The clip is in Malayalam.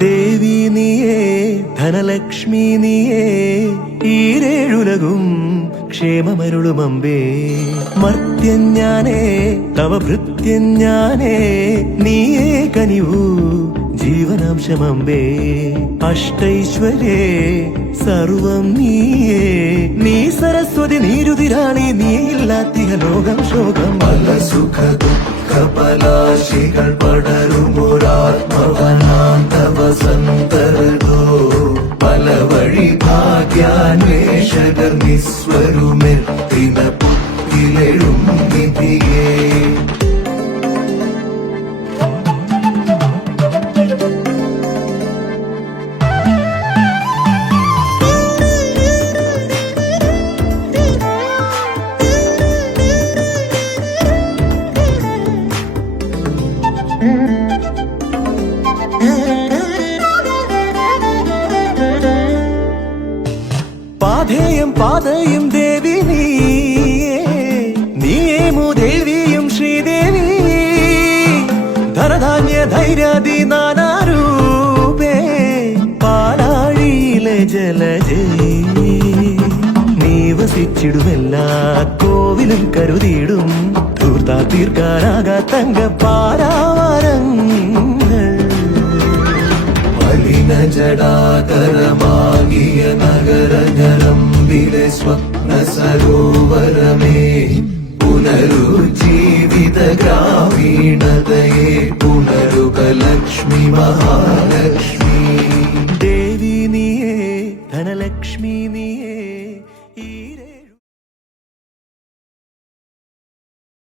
ദേവി നീയേ ധനലക്ഷ്മി നീയേ ഈരേഴുലകും ക്ഷേമമരുളുമമ്പേ മർത്യഞ്ഞാനേ തവ ഭൃത്യഞ്ഞാനേ നീയേ കനിവൂ ജീവനാംശമമ്പേ അഷ്ടൈശ്വര്യേ സർവം നീയേ നീ സരസ്വതി നീരുതിരാണി നീയില്ലാത്തിയ ലോകം ശോകം പല സുഖ ദുഃഖ പലാശികൾ പടരുമൊരാത്മവനാന്തവ സന്തരോ പല വഴി ഭാഗ്യാന്വേഷകർ നിസ്വരുമെത്തിന പുത്തിലെഴും നിധിയേ പാധേയം പാതയും ദേവി നീയേമു ദേവിയും ശ്രീദേവി ധനധാന്യ ധൈര്യാദി നാനാരൂപേ പാലാഴിയിലെ ജലജേ നീ വസിച്ചിടുമെല്ലാ കോവിലും കരുതിയിടും ധൂർത്താ തീർക്കാനാകാ തങ്കപ്പാരാവരങ്ങൾ മലിന ജടാകരമാകിയ നഗരഞരമ്പിലെ സ്വപ്ന സരോവരമേ പുനരുജ്ജീവിത ഗ്രാമീണതയെ പുനരുക ലക്ഷ്മി മഹാലക്ഷ്മി ദേവി നീയേ ധനലക്ഷ്മി നീയേ